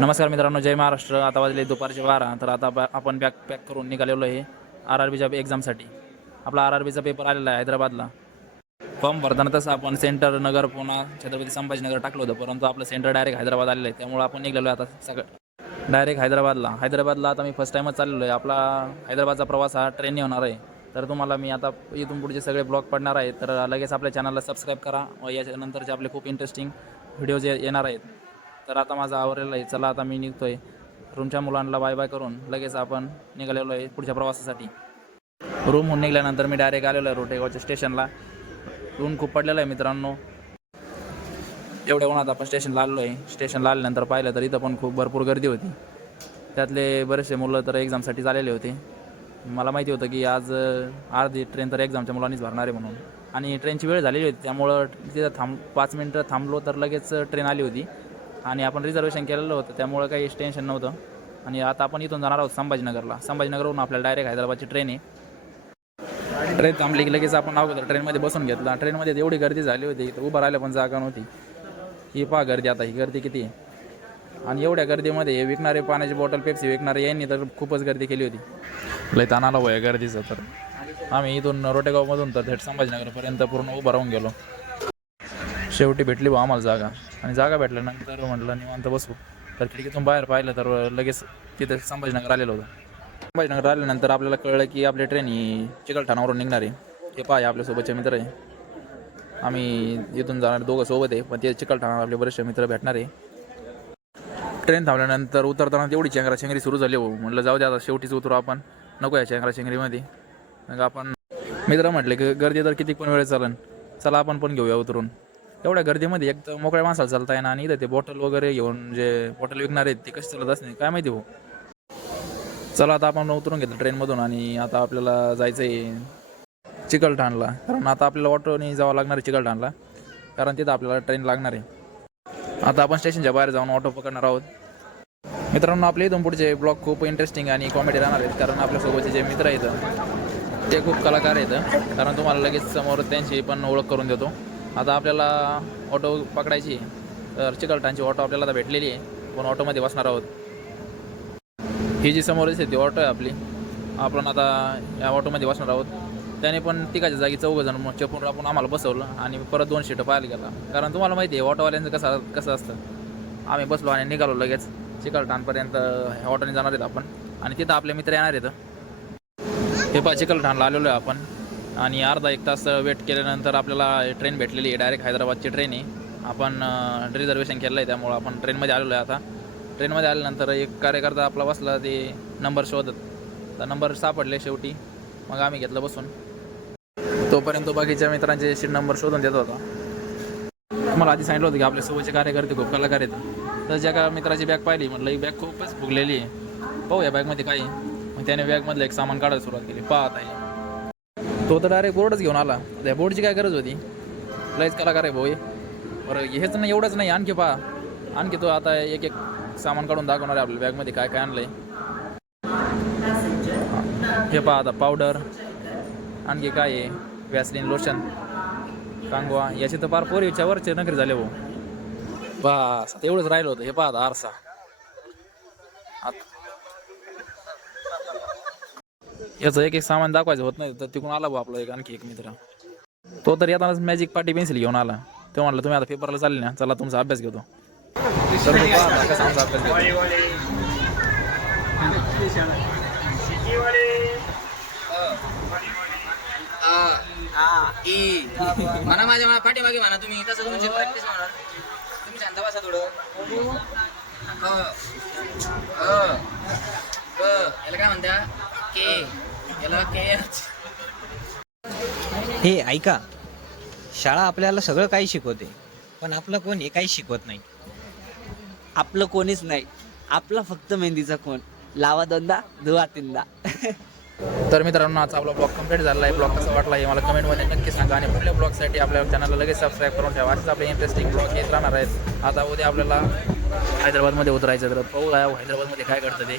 नमस्कार मित्रांनो, जय महाराष्ट्र. आता वाजले दुपारचे 12. तर आता आपण बॅग पॅक करून निघालेलो आहे RRBच्या एक्झामसाठी. आपला RRBचा पेपर आलेला आहे हैदराबादला. फॉर्म भरताना तसं आपण सेंटर नगर, पुणा, छत्रपती संभाजीनगर टाकलं होतं, परंतु आपलं सेंटर डायरेक्ट हैदराबाद आलेलं आहे. त्यामुळे आपण निघालेलो आहे आता सगळं डायरेक्ट हैदराबादला आता मी फर्स्ट टाईमच चाललेलो आहे. आपला हैदराबादचा प्रवास हा ट्रेनने होणार आहे. तर तुम्हाला मी आता इथून पुढचे सगळे ब्लॉग पडणार आहेत. तर लगेच आपल्या चॅनलला सबस्क्राईब करा व याच्यानंतरचे आपले खूप इंटरेस्टिंग व्हिडिओज येणार आहेत. तर आता माझा आवरलेलं आहे. चला आता मी निघतोय. रूमच्या मुलांना बाय बाय करून लगेच आपण निघालेलो आहे पुढच्या प्रवासासाठी. रूमहून निघाल्यानंतर मी डायरेक्ट आलेलो आहे रोटेगावच्या स्टेशनला. ऊन खूप पडलेलं आहे मित्रांनो. एवढ्या उन्हात आपण स्टेशनला आलेलो आहे. स्टेशनला आल्यानंतर पाहिलं तर इथं पण खूप भरपूर गर्दी होती. त्यातले बरेचसे मुलं तर एक्झामसाठी आलेले होते. मला माहिती होतं की आज अर्धी ट्रेन तर एक्झामच्या मुलांनीच भरणार आहे म्हणून, आणि ट्रेनची वेळ झालेली होती. त्यामुळं तिथं 5 मिनटं थांबलो तर लगेच ट्रेन आली होती आणि आपण रिझर्वेशन केलेलं होतं, त्यामुळं काही टेन्शन नव्हतं. आणि आता आपण इथून जाणार आहोत संभाजीनगरला. संभाजीनगरवरून आपल्याला डायरेक्ट हैदराबादची ट्रेन आहे. ट्रेन थांबली की लगेच आपण अगोदर ट्रेनमध्ये बसून घेतला. ट्रेनमध्ये एवढी गर्दी झाली होती तर उभं राहायला पण जागा नव्हती. ही पहा गर्दी, आता ही गर्दी किती आहे. आणि एवढ्या गर्दीमध्ये विकणारे पाण्याची बॉटल, पेप्सी विकणारे यांनी तर खूपच गर्दी केली होती. लय ताण आला होय गर्दीचं. तर आम्ही इथून रोटेगावमधून तर थेट संभाजीनगरपर्यंत पूर्ण उभं राहून गेलो. शेवटी भेटली बा आम्हाला जागा, आणि जागा भेटल्यानंतर म्हटलं निवांत बसू. तर खिडकीतून बाहेर पाहिलं तर लगेच तिथं संभाजीनगर आलेलं होतं. संभाजीनगर आल्यानंतर आपल्याला कळलं की आपली ट्रेन ही चिकलठाणावरून निघणार आहे. हे पाय आपल्यासोबतचे मित्र आहे. आम्ही इथून जाणार दोघं सोबत आहे, पण ते चिकलठाणावर आपले बरेचसे मित्र भेटणार आहे. ट्रेन थांबल्यानंतर उतरताना तेवढी चेंगराचेंगरी सुरू झाली. हो म्हटलं जाऊ द्या, आता शेवटीच उतरू आपण, नको या चेंगराचेंगरीमध्ये. मग आपण मित्र म्हटले की गर्दी तर किती पण वेळ चालेल, चला आपण पण घेऊया उतरून. एवढ्या गर्दीमध्ये एक तर मोकळ्या माणसाला चालता येणार, आणि इथं ते बॉटल वगैरे घेऊन जे बॉटल विकणार आहेत ते कसे चालत असते काय माहिती हो. चला आता आपण उतरून घेतलं ट्रेनमधून, आणि आता आपल्याला जायचं आहे चिकलठाणला. कारण आता आपल्याला ऑटोने जावं लागणार आहे चिकलठाणला, कारण तिथं आपल्याला ट्रेन लागणार आहे. आता आपण स्टेशनच्या बाहेर जाऊन ऑटो पकडणार आहोत. मित्रांनो, आपले इथून पुढचे ब्लॉग खूप इंटरेस्टिंग आणि कॉमेडी राहणार आहेत, कारण आपल्यासोबतचे जे मित्र आहेत ते खूप कलाकार आहेत. कारण तुम्हाला लगेच समोर त्यांची पण ओळख करून देतो. आता आपल्याला ऑटो पकडायची, तर चिकलठाणची ऑटो आपल्याला आता भेटलेली आहे. पण ऑटोमध्ये बसणार आहोत. ही जी समोर दिसते ती ऑटो आहे आपली. आपण आता या ऑटोमध्ये बसणार आहोत. त्याने पण तिघाच्या जागी 4 जण मग चपून आपण आम्हाला बसवलं, आणि परत 2 सीटं पाहायला गेला. कारण तुम्हाला माहिती आहे ऑटोवाल्यांचं कसं असतं. आम्ही बसलो आणि निघालो लगेच चिकलठाणपर्यंत. ऑटोने जाणार आहेत आपण, आणि तिथं आपले मित्र येणार आहेत. हे पहा चिकलठाणला आलेलो आहे आपण, आणि अर्धा 1 तास वेट केल्यानंतर आपल्याला ट्रेन भेटलेली आहे. डायरेक्ट हैदराबादची ट्रेन आहे. आपण रिझर्वेशन केलं आहे, त्यामुळं आपण ट्रेनमध्ये आलेलो आहे. आता ट्रेनमध्ये आल्यानंतर एक कार्यकर्ता आपला बसला, ते नंबर शोधत. तर नंबर सापडले शेवटी. मग आम्ही घेतलं बसून. तोपर्यंत बाकीच्या मित्रांचे सीट नंबर शोधून देत होता. मला आधी सांगितलं होतं की आपल्या सोबतचे कार्यकर्ते खूप कलाकार आहेत. तर ज्या का मित्राची बॅग पाहिली, म्हटलं ही बॅग खूपच फुगलेली आहे, पाहू या बॅगमध्ये काय आहे. मग त्याने बॅगमधलं एक सामान काढायला सुरुवात केली. पाहत आहे तो तर डायरेक्ट बोर्डच घेऊन आला. त्या बोर्डची काय गरज होती, लयच कलाकार आहे भाऊ. बरं हेच नाही, एवढंच नाही, आणखी पहा, आणखी तो आता एक सामान काढून दाखवणार आहे आपल्या बॅगमध्ये काय काय आणलं आहे. हे पहा आता पावडर, आणखी काय आहे, वॅसलीन, लोशन, कांगवा. याचे तर फार पोरीच्या वरचे नखरे झाले भाऊ. बस आता एवढंच राहिलं होतं. हे पहा आता आरसा. याचं एक सामान दाखवायचं होत नाही, तर तिकडून आला भाऊ आपला आणखी एक मित्र. तो तर येतानाच मॅजिक पाटी पेन्सिल घेऊन आला. तो म्हटलं तुम्ही आता पेपरला चालले ना, चला तुमचा अभ्यास घेतो. तर तो पहा कसा आमचा अभ्यास घेतो. म्हणा माझ्या पाठीमागे म्हणा तुम्ही, तसं तुमची प्रॅक्टिस म्हणा. तुम्ही शांत बसा थोडं. याला काय म्हणत्या, के याला के. हे ऐका, शाळा आपल्याला सगळं काही शिकवते, पण आपलं कोण हे काही शिकवत नाही. आपलं कोणीच नाही, आपला फक्त मेहंदीचा कोण. लावा 2दा धुवा 3दा. तर मित्रांनो, आजचा आपला ब्लॉग कंप्लीट झाला आहे. ब्लॉग कसा वाटला हे मला कमेंटमध्ये नक्की सांगा, आणि पुढल्या ब्लॉगसाठी आपल्या चॅनलला लगेच सबस्क्राईब करून ठेवा. असेच आपले इंटरेस्टिंग ब्लॉग येत राहणार आहेत. आता उद्या आपल्याला हैदराबादमध्ये उतरायचं, तर पाहू हैदराबादमध्ये काय घडतं ते.